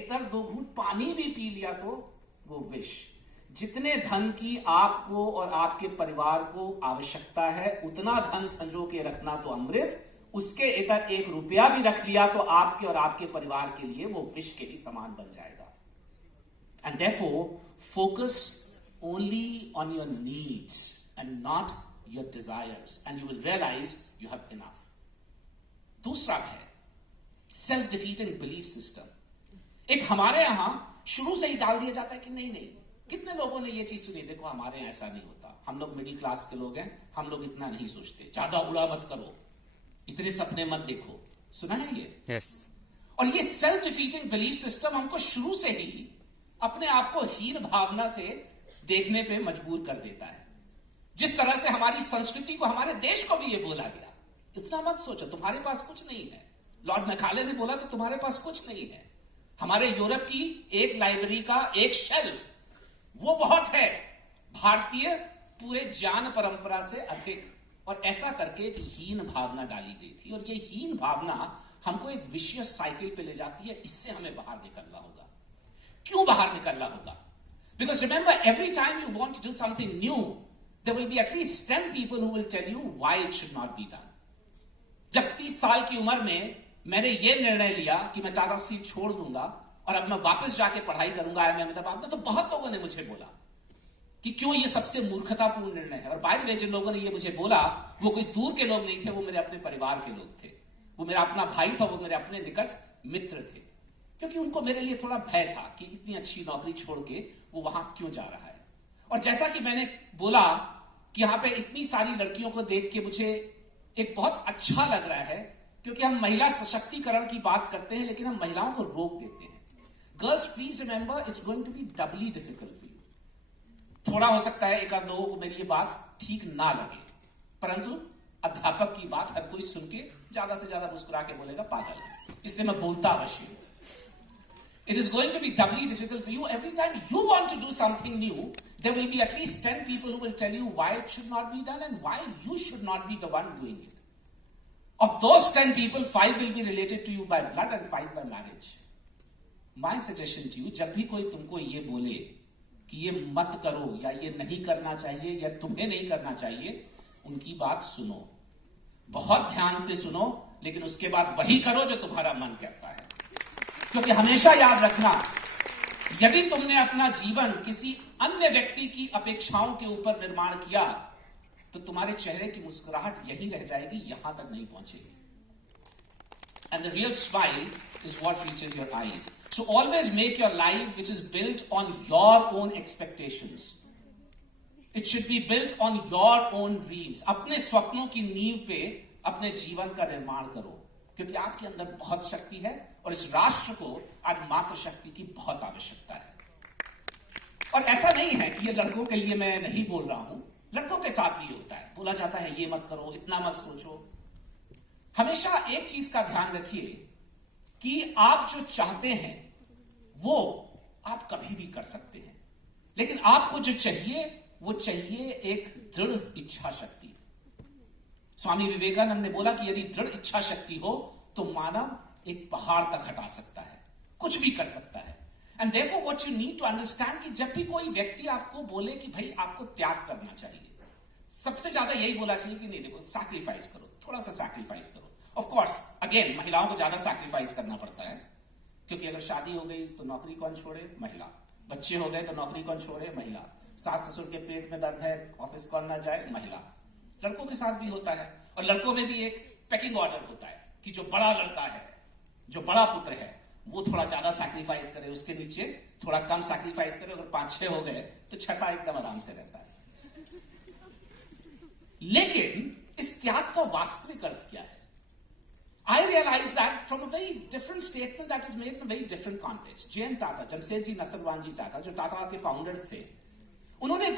इतर 2 घूंट पानी भी पी लिया तो वो विष। जितने धन की आपको और आपके परिवार को आवश्यकता है उतना धन संजो के रखना तो अमृत, उसके इतर 1 रुपया भी रख लिया तो आपके और आपके परिवार के लिए वो विष के ही समान बन जाएगा। And therefore focus only on your needs and not your desires and you will realize you have enough. दूसरा है सेल्फ डिफीटिंग बिलीफ सिस्टम। एक हमारे यहां शुरू से ही डाल दिया जाता है कि नहीं नहीं, कितने लोगों ने ये चीज सुनी, देखो हमारे यहां ऐसा नहीं होता, हम लोग मिडिल क्लास के लोग हैं, हम लोग इतना नहीं सोचते, ज्यादा उड़ा मत करो, इतने सपने मत देखो। सुना है ये? यस। और ये सेल्फ डिफीटिंग बिलीफ सिस्टम हमको शुरू से ही अपने आप को हीन भावना से देखने पे मजबूर कर देता है। जिस तरह से हमारी संस्कृति को, हमारे देश को भी ये बोला गया, इतना मत सोचो, तुम्हारे पास कुछ नहीं है। लॉर्ड मैकाले ने बोला तो तुम्हारे पास कुछ नहीं है। हमारे यूरोप की एक लाइब्रेरी का एक शेल्फ वो बहुत है, भारतीय पूरे ज्ञान परंपरा से अधिक। और ऐसा करके एक हीन भावना डाली गई थी, और ये हीन भावना हमको एक विशियस साइकिल पे ले जाती है। इससे हमें बाहर निकलना होगा। क्यों बाहर निकलना होगा? Because remember, every time you want to do something new, there will be at least 10 people who will tell you why it should not be done. जब 30 साल की उम्र में मैंने ये निर्णय लिया कि मैं टाटा स्टील छोड़ दूंगा और अब मैं वापस जाके पढ़ाई करूंगा IIM अहमदाबाद में, तो बहुत लोगों ने मुझे बोला कि क्यों ये सबसे मूर्खतापूर्ण निर्णय है। और बाय द वे, जिन लोगों ने ये मुझे बोला वो कोई दूर के लोग नहीं थे, वो मेरे अपने परिवार के लोग थे, वो मेरा अपना भाई था, वो मेरे अपने निकट मित्र थे। क्योंकि उनको मेरे लिए थोड़ा भय था कि इतनी अच्छी नौकरी छोड़ के वो वहां क्यों जा रहा है। और जैसा कि मैंने बोला कि यहां पे इतनी सारी लड़कियों को देख के मुझे एक बहुत अच्छा लग रहा है, क्योंकि हम महिला सशक्तिकरण की बात करते हैं लेकिन हम महिलाओं को रोक देते हैं। Girls, please remember, it's going to be doubly difficult for you. थोड़ा हो सकता है एक आध लोगों को मेरी ये बात ठीक ना लगे, परंतु अध्यापक की बात हर कोई सुन के ज्यादा से ज्यादा मुस्कुरा के बोलेगा पागल है, इसलिए मैं बोलता अवश्य हूं। It is going to be doubly difficult for you. Every time you want to do something new, there will be at least 10 people who will tell you why it should not be done and why you should not be the one doing it. Of those 10 people, 5 will be related to you by blood and 5 by marriage. My suggestion to you, जब भी कोई तुमको ये बोले कि ये मत करो या ये नहीं करना चाहिए या तुम्हें नहीं करना चाहिए, उनकी बात सुनो, बहुत ध्यान से सुनो, लेकिन उसके बाद वही करो जो तुम्हारा मन कहता है। क्योंकि हमेशा याद रखना, यदि तुमने अपना जीवन किसी अन्य व्यक्ति की अपेक्षाओं के ऊपर निर्माण किया तो तुम्हारे चेहरे की मुस्कुराहट यहीं रह जाएगी, यहां तक नहीं पहुंचेगी। And the real smile is what reaches your eyes. So always make your life which is built on your own expectations. It should be built on your own dreams. अपने स्वप्नों की नींव पे अपने जीवन का निर्माण करो, क्योंकि आपके अंदर बहुत शक्ति है और इस राष्ट्र को आज मातृशक्ति की बहुत आवश्यकता है। और ऐसा नहीं है कि ये लड़कों के लिए मैं नहीं बोल रहा हूं, लड़कों के साथ भी होता है। बोला जाता है ये मत करो, इतना मत सोचो। हमेशा एक चीज का ध्यान रखिए कि आप जो चाहते हैं वो आप कभी भी कर सकते हैं, लेकिन आपको जो चाहिए वो चाहिए एक दृढ़ इच्छा शक्ति। स्वामी विवेकानंद ने बोला कि यदि दृढ़ इच्छा शक्ति हो तो मानव एक पहाड़ तक हटा सकता है, कुछ भी कर सकता है। And therefore what you need to understand कि जब भी कोई व्यक्ति आपको बोले कि भाई आपको त्याग करना चाहिए, सबसे ज्यादा यही बोला चाहिए कि नहीं देखो सैक्रिफाइस करो, थोड़ा सा सैक्रिफाइस करो। ऑफ कोर्स अगेन महिलाओं को ज्यादा सैक्रिफाइस करना पड़ता है, क्योंकि अगर शादी हो गई तो नौकरी कौन छोड़े? महिला। बच्चे हो गए तो नौकरी कौन छोड़े? महिला। सास ससुर के पेट में दर्द है, ऑफिस कौन ना जाए? महिला। लड़कों के साथ भी होता है, और लड़कों में भी एक पैकिंग ऑर्डर होता है कि जो बड़ा लड़का है, जो बड़ा पुत्र है, वो थोड़ा ज्यादा सैक्रिफाइस करे, उसके नीचे थोड़ा कम सैक्रिफाइस करे। अगर 5-6 हो गए तो छठा एकदम आराम से रहता है। लेकिन इस त्याग का वास्तविक अर्थ क्या है? I realized that from a very different statement that was made in a very different context. J.N. Tata, Jamshedji नसरवान जी टाटा, जो टाटा के फाउंडर्स थे, उन्होंने